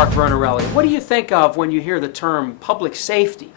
Mark Vernarelli. What do you think of when you hear the term public safety?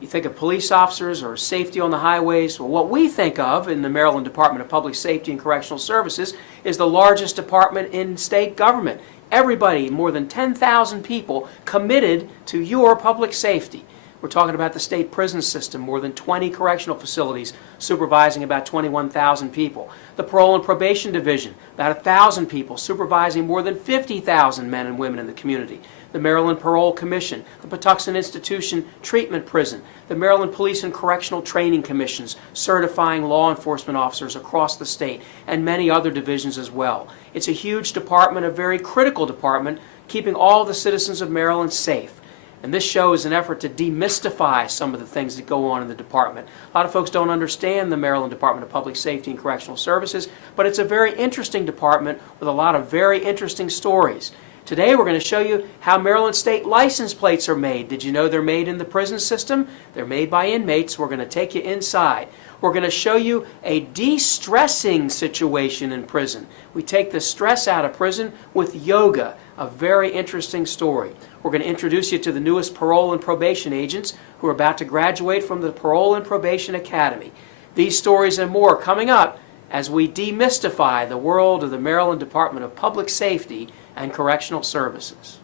You think of police officers or safety on the highways. Well, what we think of in the Maryland Department of Public Safety and Correctional Services is the largest department in state government. Everybody, more than 10,000 people, committed to your public safety. We're talking about the state prison system, more than 20 correctional facilities supervising about 21,000 people. The Parole and Probation Division, about 1,000 people supervising more than 50,000 men and women in the community. The Maryland Parole Commission, the Patuxent Institution Treatment Prison, the Maryland Police and Correctional Training Commissions certifying law enforcement officers across the state, and many other divisions as well. It's a huge department, a very critical department, keeping all the citizens of Maryland safe. And this show is an effort to demystify some of the things that go on in the department. A lot of folks don't understand the Maryland Department of Public Safety and Correctional Services, but it's a very interesting department with a lot of very interesting stories. Today we're going to show you how Maryland state license plates are made. Did you know they're made in the prison system? They're made by inmates. We're going to take you inside. We're going to show you a de-stressing situation in prison. We take the stress out of prison with yoga, a very interesting story. We're going to introduce you to the newest parole and probation agents who are about to graduate from the Parole and Probation Academy. These stories and more coming up as we demystify the world of the Maryland Department of Public Safety and Correctional Services.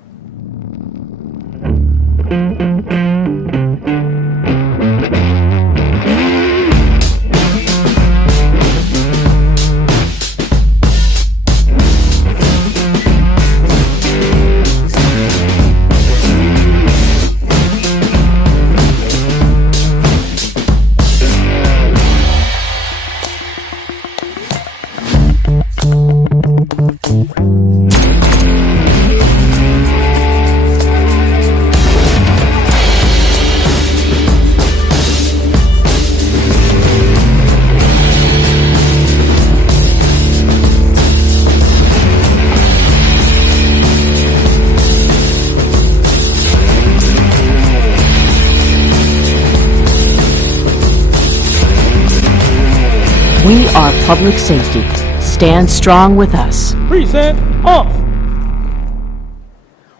We are public safety. Stand strong with us. Present off!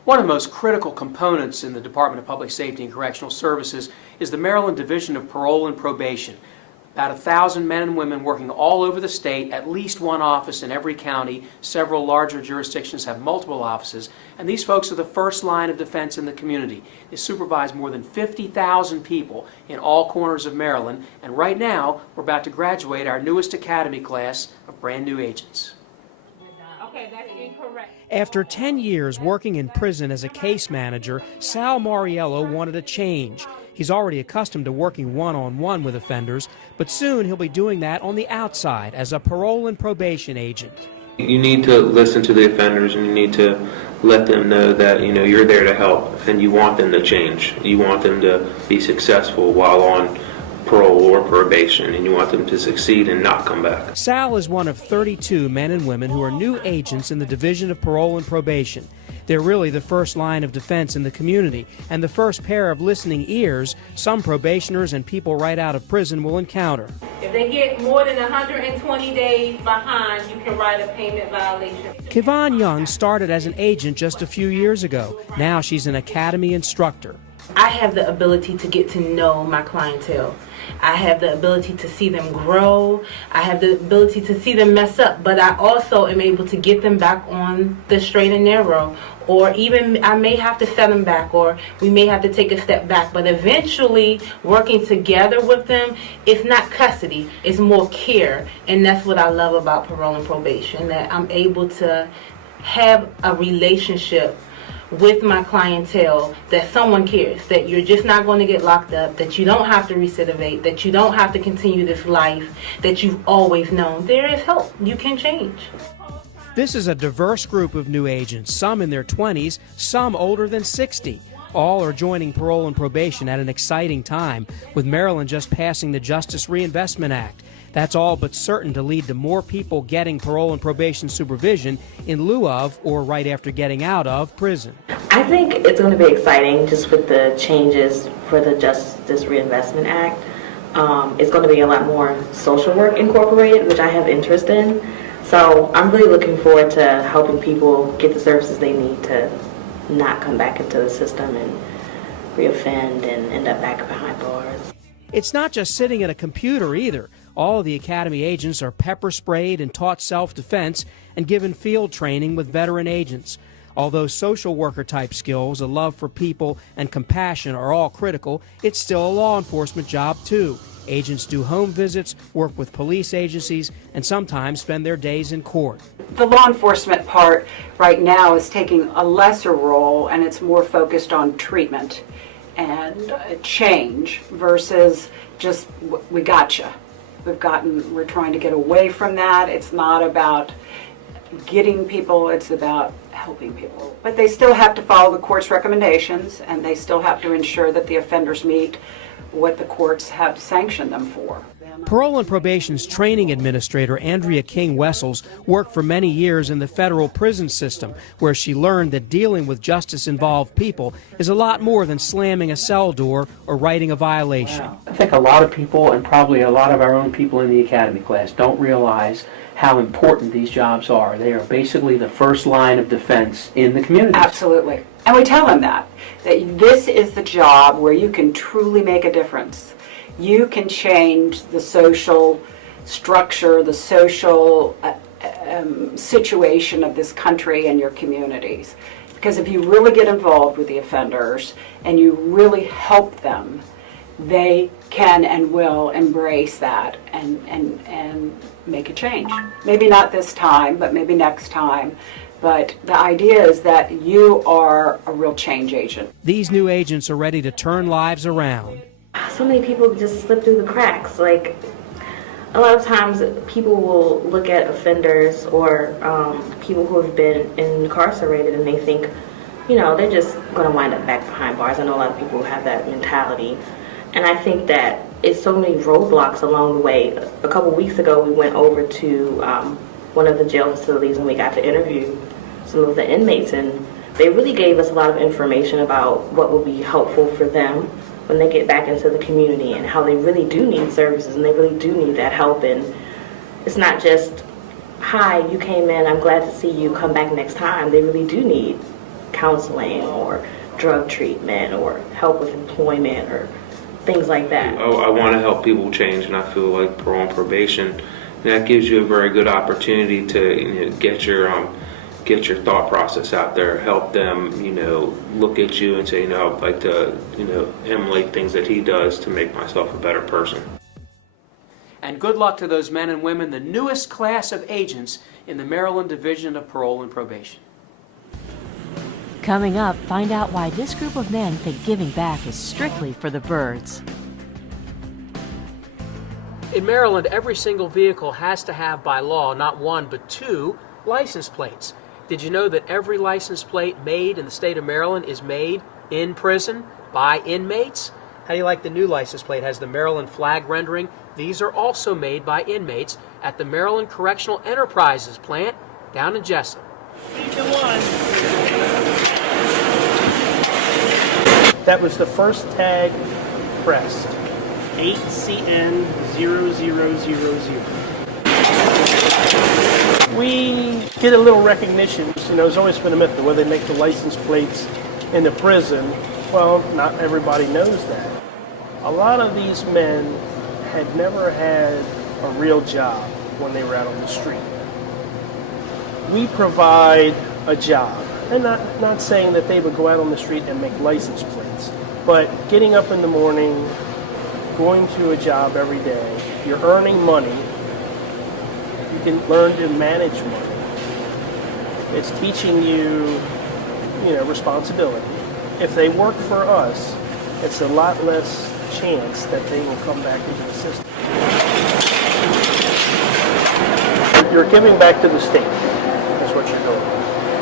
One of the most critical components in the Department of Public Safety and Correctional Services is the Maryland Division of Parole and Probation. About 1,000 men and women working all over the state, at least one office in every county. Several larger jurisdictions have multiple offices, and these folks are the first line of defense in the community. They supervise more than 50,000 people in all corners of Maryland, and right now we're about to graduate our newest academy class of brand new agents. Okay, that's incorrect. After 10 years working in prison as a case manager, Sal Mariello wanted a change. He's already accustomed to working one-on-one with offenders, but soon he'll be doing that on the outside as a parole and probation agent. You need to listen to the offenders, and you need to let them know that you're there to help, and you want them to change. You want them to be successful while on parole or probation, and you want them to succeed and not come back. Sal is one of 32 men and women who are new agents in the Division of Parole and Probation. They're really the first line of defense in the community and the first pair of listening ears some probationers and people right out of prison will encounter. If they get more than 120 days behind, you can write a payment violation. Kevon Young started as an agent just a few years ago. Now she's an academy instructor. I have the ability to get to know my clientele. I have the ability to see them grow. I have the ability to see them mess up, but I also am able to get them back on the straight and narrow, or even I may have to set them back, or we may have to take a step back, but eventually working together with them, it's not custody, it's more care, and that's what I love about parole and probation, that I'm able to have a relationship with my clientele, that someone cares, that you're just not going to get locked up, that you don't have to recidivate, that you don't have to continue this life that you've always known. There is hope. You can change. This is a diverse group of new agents, some in their 20s, some older than 60. All are joining parole and probation at an exciting time, with Maryland just passing the Justice Reinvestment Act. That's all but certain to lead to more people getting parole and probation supervision in lieu of or right after getting out of prison. I think it's going to be exciting just with the changes for the Justice Reinvestment Act. It's going to be a lot more social work incorporated, which I have interest in. So I'm really looking forward to helping people get the services they need to not come back into the system and reoffend and end up back behind bars. It's not just sitting at a computer either. All of the Academy agents are pepper sprayed and taught self-defense and given field training with veteran agents. Although social worker type skills, a love for people, and compassion are all critical, it's still a law enforcement job too. Agents do home visits, work with police agencies, and sometimes spend their days in court. The law enforcement part right now is taking a lesser role, and it's more focused on treatment and change versus just we gotcha. We're trying to get away from that. It's not about getting people, it's about helping people. But they still have to follow the court's recommendations, and they still have to ensure that the offenders meet what the courts have sanctioned them for. Parole and Probation's training administrator, Andrea King Wessels, worked for many years in the federal prison system, where she learned that dealing with justice-involved people is a lot more than slamming a cell door or writing a violation. I think a lot of people, and probably a lot of our own people in the academy class, don't realize how important these jobs are. They are basically the first line of defense in the community. Absolutely. And we tell them that this is the job where you can truly make a difference. You can change the social structure, the social situation of this country and your communities. Because if you really get involved with the offenders and you really help them, they can and will embrace that and make a change. Maybe not this time, but maybe next time. But the idea is that you are a real change agent. These new agents are ready to turn lives around. So many people just slip through the cracks. Like, a lot of times people will look at offenders or people who have been incarcerated and they think, you know, they're just going to wind up back behind bars. I know a lot of people have that mentality. And I think that it's so many roadblocks along the way. A couple weeks ago, we went over to one of the jail facilities and we got to interview some of the inmates, and they really gave us a lot of information about what would be helpful for them when they get back into the community and how they really do need services and they really do need that help. And it's not just, hi, you came in, I'm glad to see you, come back next time. They really do need counseling or drug treatment or help with employment or things like that. I want to help people change, and I feel like parole and probation, that gives you a very good opportunity to get your thought process out there, help them, look at you and say, I'd like to, emulate things that he does to make myself a better person. And good luck to those men and women, the newest class of agents in the Maryland Division of Parole and Probation. Coming up, find out why this group of men think giving back is strictly for the birds. In Maryland, every single vehicle has to have, by law, not one but two license plates. Did you know that every license plate made in the state of Maryland is made in prison by inmates? How do you like the new license plate? It has the Maryland flag rendering. These are also made by inmates at the Maryland Correctional Enterprises plant down in Jessup. That was the first tag pressed. 8CN0000. We get a little recognition. There's always been a myth that where they make the license plates in the prison. Well, not everybody knows that. A lot of these men had never had a real job when they were out on the street. We provide a job. And not saying that they would go out on the street and make license plates, but getting up in the morning, going to a job every day, you're earning money, you can learn to manage money. It's teaching you, responsibility. If they work for us, it's a lot less chance that they will come back into the system. You're giving back to the state. That's what you're doing.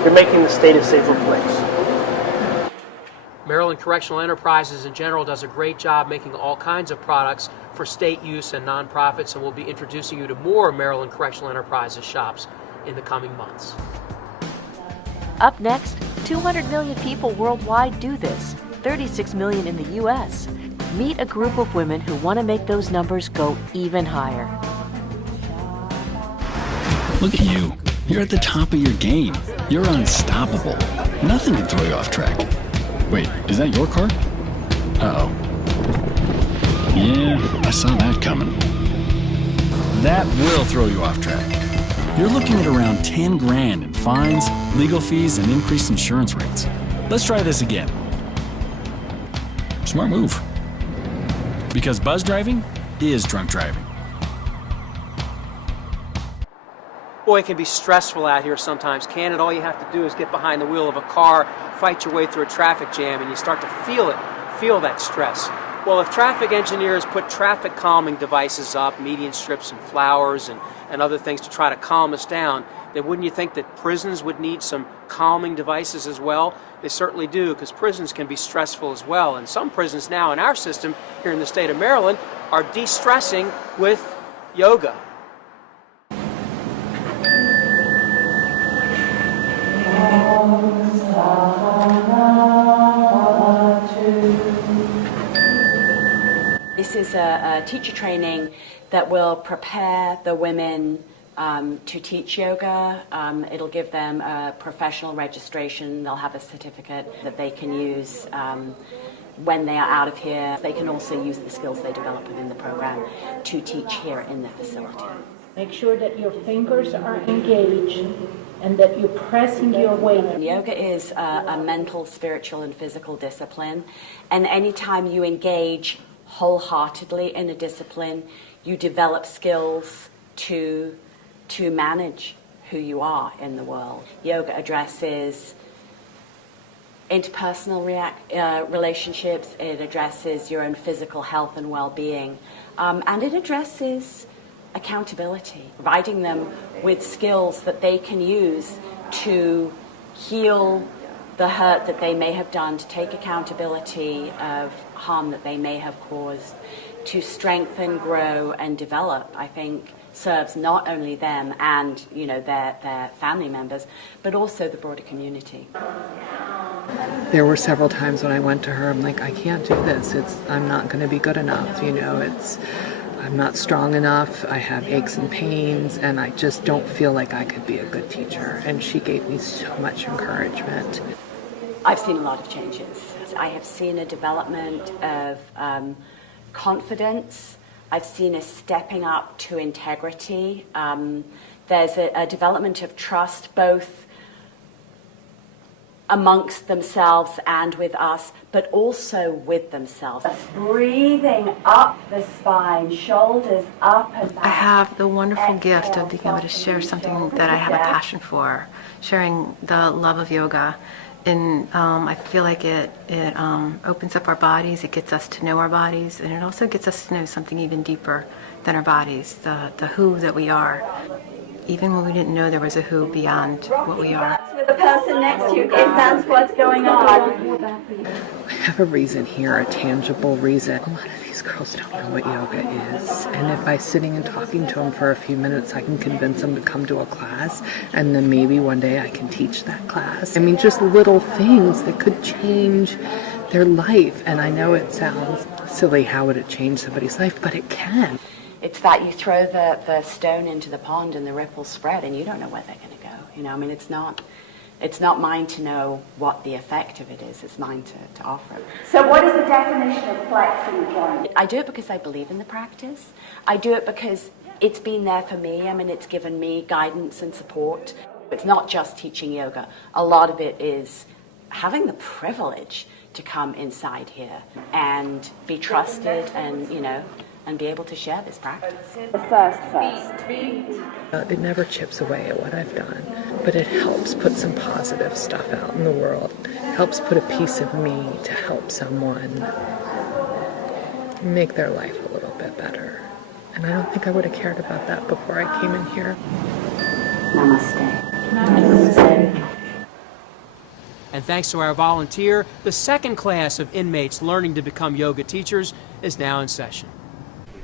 You're making the state a safer place. Maryland Correctional Enterprises in general does a great job making all kinds of products for state use and nonprofits, and we'll be introducing you to more Maryland Correctional Enterprises shops in the coming months. Up next, 200 million people worldwide do this, 36 million in the U.S. Meet a group of women who want to make those numbers go even higher. Look at you. You're at the top of your game. You're unstoppable. Nothing can throw you off track. Wait, is that your car? Uh-oh. Yeah, I saw that coming. That will throw you off track. You're looking at around 10 grand in fines, legal fees, and increased insurance rates. Let's try this again. Smart move. Because buzz driving is drunk driving. Boy, it can be stressful out here sometimes, can it? All you have to do is get behind the wheel of a car, fight your way through a traffic jam, and you start to feel that stress. Well, if traffic engineers put traffic calming devices up, median strips and flowers and other things to try to calm us down, then wouldn't you think that prisons would need some calming devices as well? They certainly do, because prisons can be stressful as well. And some prisons now in our system here in the state of Maryland are de-stressing with yoga. This is a teacher training that will prepare the women to teach yoga. It'll give them a professional registration. They'll have a certificate that they can use when they are out of here. They can also use the skills they develop within the program to teach here in the facility. Make sure that your fingers are engaged and that you're pressing your weight. Yoga is a mental, spiritual, and physical discipline. And anytime you engage wholeheartedly in a discipline, you develop skills to manage who you are in the world. Yoga addresses interpersonal relationships, it addresses your own physical health and well-being, and it addresses accountability, providing them with skills that they can use to heal the hurt that they may have done, to take accountability of harm that they may have caused, to strengthen, grow, and develop, I think serves not only them and their family members, but also the broader community. There were several times when I went to her, I'm like, I can't do this. I'm not going to be good enough. I'm not strong enough. I have aches and pains, and I just don't feel like I could be a good teacher. And she gave me so much encouragement. I've seen a lot of changes. I have seen a development of confidence. I've seen a stepping up to integrity. There's a development of trust, both amongst themselves and with us, but also with themselves. Breathing up the spine, shoulders up and back. I have the wonderful gift of being able to share something that I have a passion for, sharing the love of yoga. And I feel like it opens up our bodies, it gets us to know our bodies, and it also gets us to know something even deeper than our bodies, the who that we are. Even when we didn't know there was a who beyond what we are. With the person next to you, if that's what's going on. I have a reason here, a tangible reason. A lot of these girls don't know what yoga is. And if by sitting and talking to them for a few minutes, I can convince them to come to a class, and then maybe one day I can teach that class. I mean, just little things that could change their life. And I know it sounds silly, how would it change somebody's life? But it can. It's that you throw the stone into the pond and the ripples spread, and you don't know where they're going to go. It's not mine to know what the effect of it is. It's mine to offer. So what is the definition of flexing joint? I do it because I believe in the practice. I do it because it's been there for me. It's given me guidance and support. It's not just teaching yoga. A lot of it is having the privilege to come inside here and be trusted and be able to share this practice. First. It never chips away at what I've done, but it helps put some positive stuff out in the world. It helps put a piece of me to help someone make their life a little bit better. And I don't think I would have cared about that before I came in here. Namaste. Namaste. And thanks to our volunteer, the second class of inmates learning to become yoga teachers is now in session.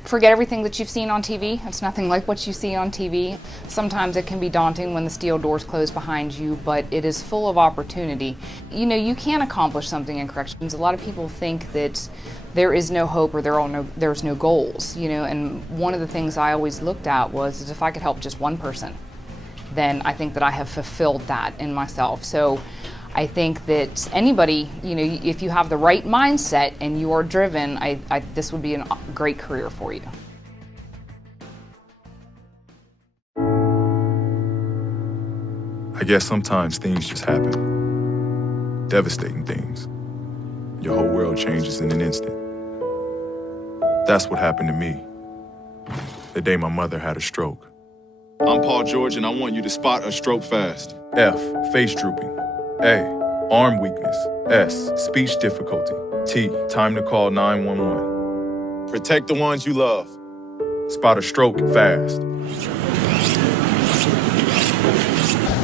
Forget everything that you've seen on TV. It's nothing like what you see on TV. Sometimes it can be daunting when the steel doors close behind you, but it is full of opportunity. You can accomplish something in corrections. A lot of people think that there is no hope or there's no goals, and one of the things I always looked at was if I could help just one person, then I think that I have fulfilled that in myself. So I think that anybody, if you have the right mindset and you are driven, this would be a great career for you. I guess sometimes things just happen. Devastating things. Your whole world changes in an instant. That's what happened to me the day my mother had a stroke. I'm Paul George, and I want you to spot a stroke fast. F, face drooping. A, arm weakness. S, speech difficulty. T, time to call 911. Protect the ones you love. Spot a stroke fast.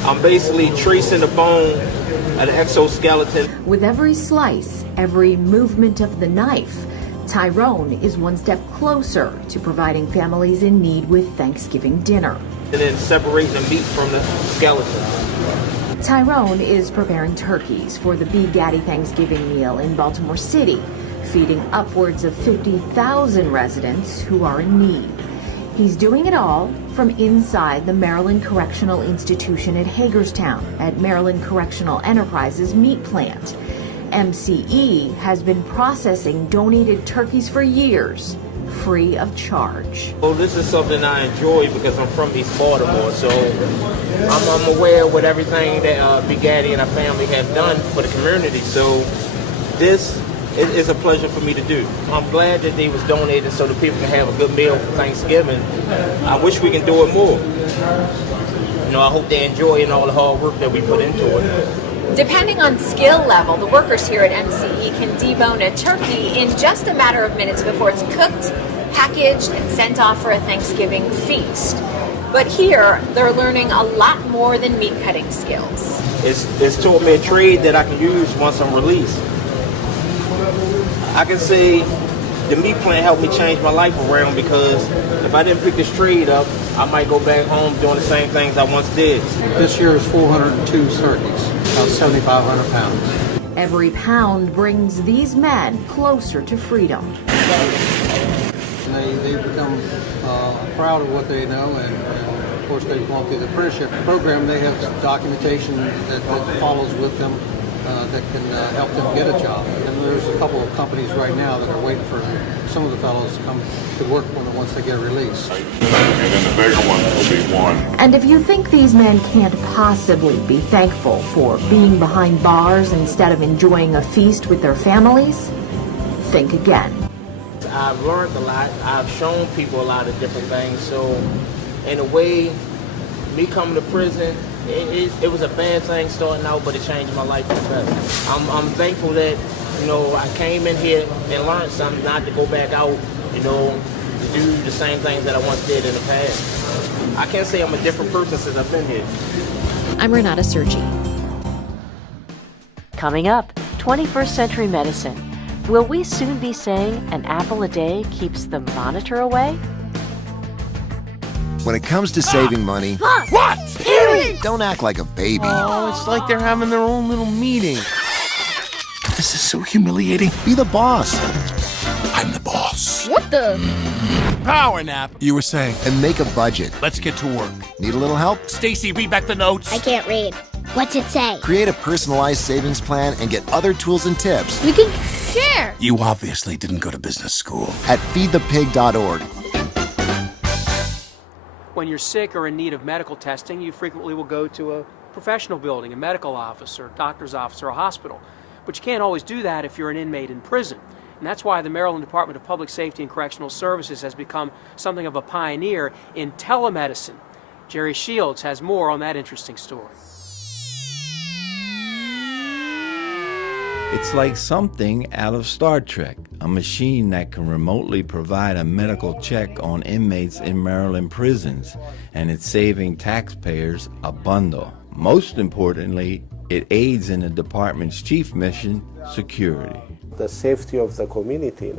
I'm basically tracing the bone of the exoskeleton. With every slice, every movement of the knife, Tyrone is one step closer to providing families in need with Thanksgiving dinner. And then separating the meat from the skeleton. Tyrone is preparing turkeys for the Big Daddy Thanksgiving meal in Baltimore City, feeding upwards of 50,000 residents who are in need. He's doing it all from inside the Maryland Correctional Institution at Hagerstown at Maryland Correctional Enterprises meat plant. MCE has been processing donated turkeys for years, free of charge. Well, this is something I enjoy because I'm from East Baltimore, so I'm aware of what everything that Big Daddy and our family have done for the community. So this is a pleasure for me to do. I'm glad that they was donated so that people can have a good meal for Thanksgiving. I wish we can do it more. I hope they're enjoying all the hard work that we put into it. Depending on skill level, the workers here at MCE can debone a turkey in just a matter of minutes before it's cooked, packaged, and sent off for a Thanksgiving feast. But here, they're learning a lot more than meat cutting skills. It's taught me a trade that I can use once I'm released. I can say the meat plant helped me change my life around because if I didn't pick this trade up, I might go back home doing the same things I once did. This year is 402 turkeys, about 7,500 pounds. Every pound brings these men closer to freedom. They become proud of what they know, and of course they've gone through the apprenticeship program. They have documentation that follows with them that can help them get a job. And there's a couple of companies right now that are waiting for some of the fellows to come to work once they get released. And then the bigger one will be one. And if you think these men can't possibly be thankful for being behind bars instead of enjoying a feast with their families, think again. I've learned a lot. I've shown people a lot of different things. So in a way, me coming to prison, it was a bad thing starting out, but it changed my life for the better. I'm thankful that, I came in here and learned something, not to go back out, to do the same things that I once did in the past. I can't say I'm a different person since I've been here. I'm Renata Sergi. Coming up, 21st Century Medicine. Will we soon be saying an apple a day keeps the monitor away? When it comes to saving money, What? Earrings! don't act like a baby. Oh, it's like they're having their own little meeting. This is so humiliating. Be the boss. I'm the boss. What the? Power nap. You were saying. And make a budget. Let's get to work. Need a little help? Stacy, read back the notes. I can't read. What's it say? Create a personalized savings plan and get other tools and tips. We can share. You obviously didn't go to business school. At feedthepig.org. When you're sick or in need of medical testing, you frequently will go to a professional building, a medical office or doctor's office or a hospital. But you can't always do that if you're an inmate in prison. And that's why the Maryland Department of Public Safety and Correctional Services has become something of a pioneer in telemedicine. Jerry Shields has more on that interesting story. It's like something out of Star Trek, a machine that can remotely provide a medical check on inmates in Maryland prisons, and it's saving taxpayers a bundle. Most importantly, it aids in the department's chief mission, security. The safety of the community,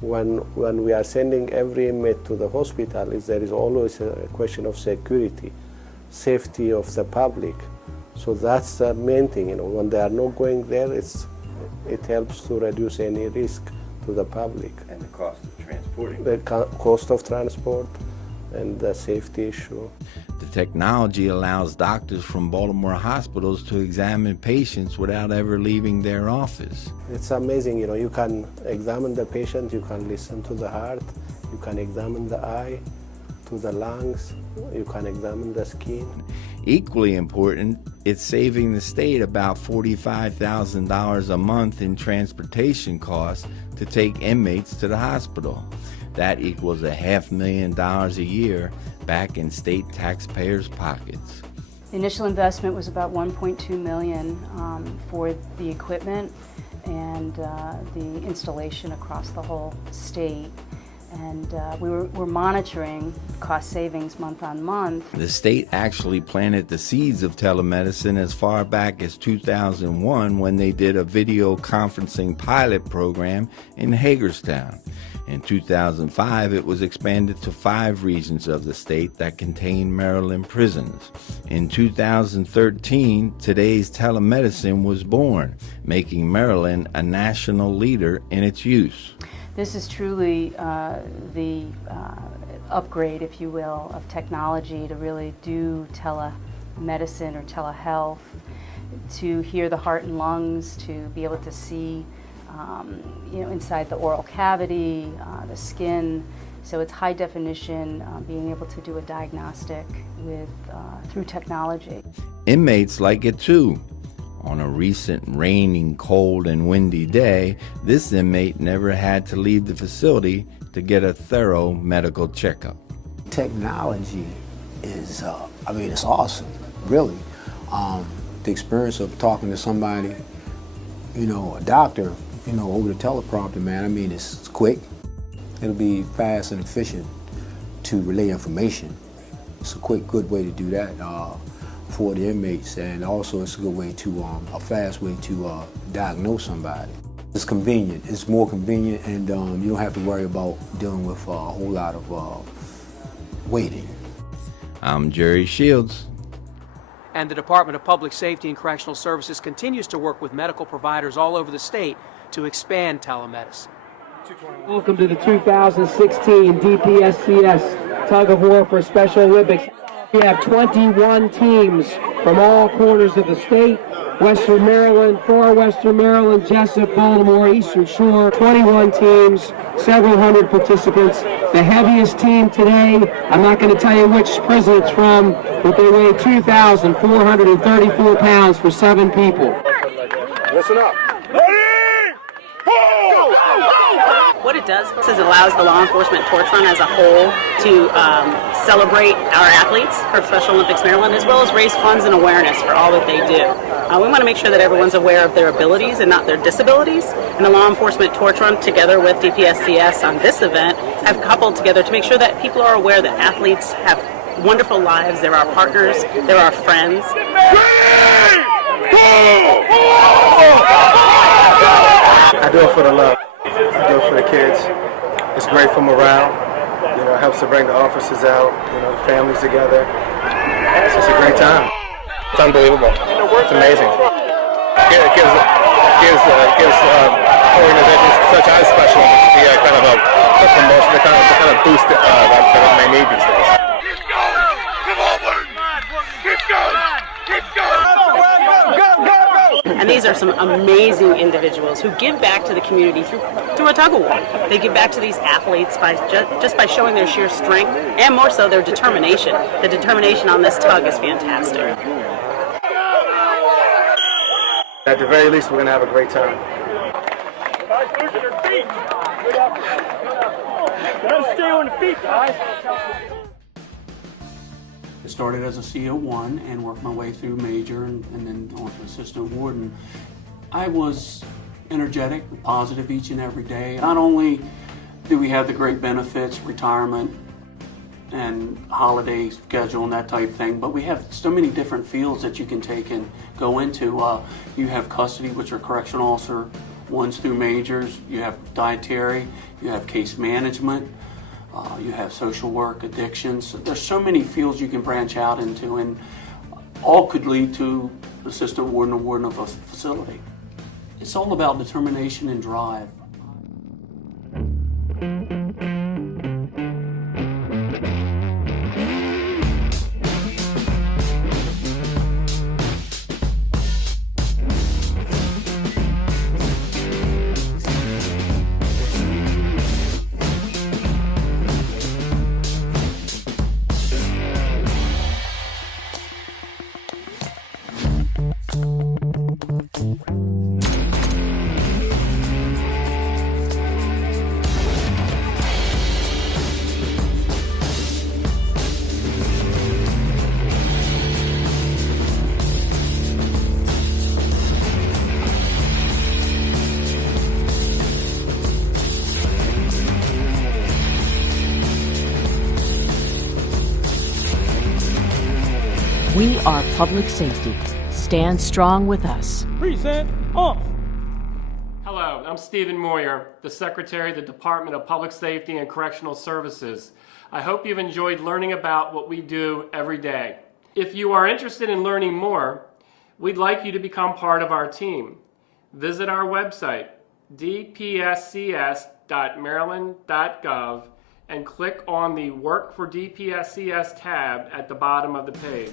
when we are sending every inmate to the hospital, there is always a question of security, safety of the public. So that's the main thing, when they are not going there, it helps to reduce any risk to the public. And the cost of transporting. The cost of transport and the safety issue. The technology allows doctors from Baltimore hospitals to examine patients without ever leaving their office. It's amazing, you can examine the patient, you can listen to the heart, you can examine the eye, to the lungs, you can examine the skin. Equally important, it's saving the state about $45,000 a month in transportation costs to take inmates to the hospital. That equals $500,000 a year back in state taxpayers' pockets. The initial investment was about $1.2 million for the equipment and the installation across the whole state. And we're monitoring cost savings month on month. The state actually planted the seeds of telemedicine as far back as 2001 when they did a video conferencing pilot program in Hagerstown. In 2005, it was expanded to 5 regions of the state that contain Maryland prisons. In 2013, today's telemedicine was born, making Maryland a national leader in its use. This is truly the upgrade, if you will, of technology to really do telemedicine or telehealth, to hear the heart and lungs, to be able to see inside the oral cavity, the skin. So it's high definition, being able to do a diagnostic through technology. Inmates like it too. On a recent raining, cold, and windy day, this inmate never had to leave the facility to get a thorough medical checkup. Technology is, it's awesome, really. The experience of talking to somebody, a doctor, over the teleprompter, man, it's quick. It'll be fast and efficient to relay information. It's a quick, good way to do that for the inmates, and also it's a good way to, a fast way to diagnose somebody. It's convenient, it's more convenient, and you don't have to worry about dealing with a whole lot of waiting. I'm Jerry Shields. And the Department of Public Safety and Correctional Services continues to work with medical providers all over the state to expand telemedicine. Welcome to the 2016 DPSCS Tug of War for Special Olympics. We have 21 teams from all corners of the state. Western Maryland, Far Western Maryland, Jessup, Baltimore, Eastern Shore. 21 teams, several hundred participants. The heaviest team today, I'm not going to tell you which prison it's from, but they weigh 2,434 pounds for 7 people. Listen up. What it does is it allows the law enforcement torch run as a whole to celebrate our athletes for Special Olympics Maryland, as well as raise funds and awareness for all that they do. We want to make sure that everyone's aware of their abilities and not their disabilities. And the law enforcement torch run, together with DPSCS on this event, have coupled together to make sure that people are aware that athletes have wonderful lives. They're our partners. They're our friends. I do it for the love. I do it for the kids. It's great for morale. It helps to bring the officers out, the families together. It's just a great time. It's unbelievable. It's amazing. It gives organizations such as Special Olympics kind of a promotion to kind of boost that they need these days. Keep going! Come on, keep going! Keep going! Go, go, go! And these are some amazing individuals who give back to the community through a tug of war. They give back to these athletes by just by showing their sheer strength, and more so their determination. The determination on this tug is fantastic. At the very least, we're going to have a great time. Gotta stay on the feet, guys. I started as a CO1 and worked my way through major and then on to assistant warden. I was energetic, positive each and every day. Not only do we have the great benefits, retirement, and holiday schedule and that type thing, but we have so many different fields that you can take and go into. You have custody, which are correctional officer 1s through majors. You have dietary, you have case management, you have social work, addictions. There's so many fields you can branch out into, and all could lead to assistant warden or warden of a facility. It's all about determination and drive. We are public safety. Stand strong with us. Present off. Hello, I'm Stephen Moyer, the Secretary of the Department of Public Safety and Correctional Services. I hope you've enjoyed learning about what we do every day. If you are interested in learning more, we'd like you to become part of our team. Visit our website, dpscs.maryland.gov, and click on the Work for DPSCS tab at the bottom of the page.